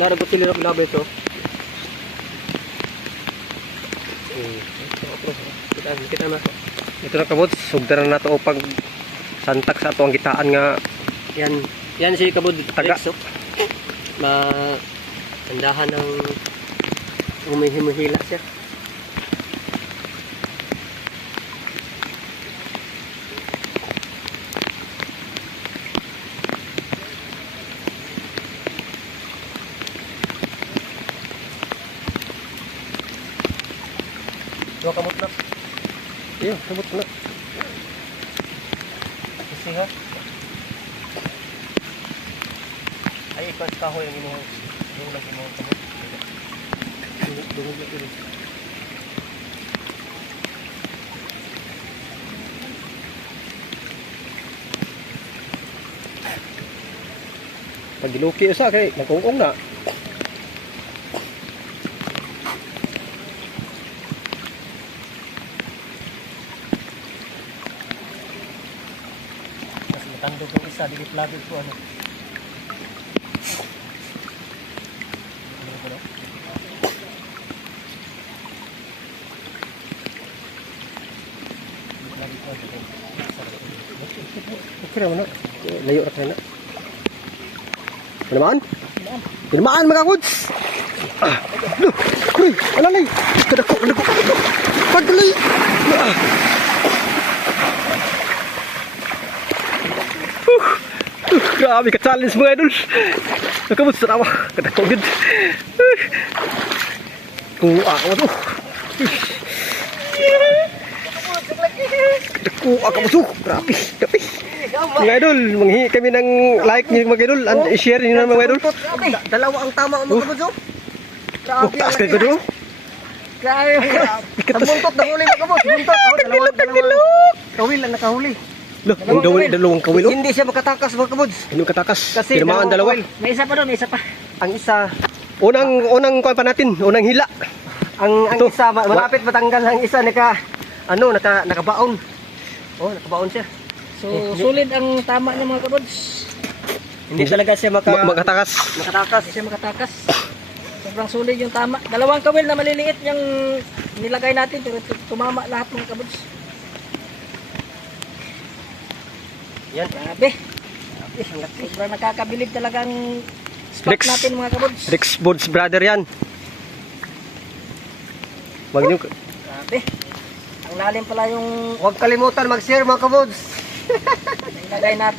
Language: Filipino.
Naragot sila ng labi ito. Kita na. Ito na kabod, sugdaran na ito pag santak sa ito ang gitaan nga. Yan si kabod taga. Maandahan ng umihimihila siya. Dua kamot na. Iya, kamot na. Kasi ha. Ay, ipas kahoy ang inyong yung lagi mo kamot. Dungog na ito. Pag giluki usa kay nagkungkong na. Tandog ang isa, dikit lagi ko ano. Okay naman na. Layo na tayo na. Pinamaan? Pinamaan mga goods! Look! Uy! Alalay! Kadako! Pagdali! Grabe ka-challenge mga idol. Nakamot sa tawa. Kadako gid. Kuha ka mo to. Kuha ka mo to. Grabe. Mga idol, manghingi kami ng like niyo mga idol. And i-share niyo na mga idol. Dalawa ang tama mga kabudso. Grabe. Taas kayo ko. Grabe. Namuntot na huli mga kabudso. Muntot. Dalawa. Kawil lang nakahuli. Loh, ang dalawang kawil. Hindi siya makatakas mga kabudso. Hindi makatakas. Kasi Tinamaan dalawa. May isa pa doon, may isa pa. Ang isa, Unang kuha pa natin, unang hila. ang isa malapit matanggal ang isa nakabaon. Oh, nakabaon siya. So, sulit ang tama niya mga kabods. Hindi talaga siya Makatakas. siya makatakas. Sobrang sulit yung tama. Dalawang kawil na maliliit yung nilagay natin pero tumama lahat mga kabods. Yan, grabe. Sobrang nakakabilib talagang spot natin mga kabods. Rex Boards brother yan. Grabe. Ang lalim pala yung... Huwag kalimutan mag-share mga kabods. Ilagay natin.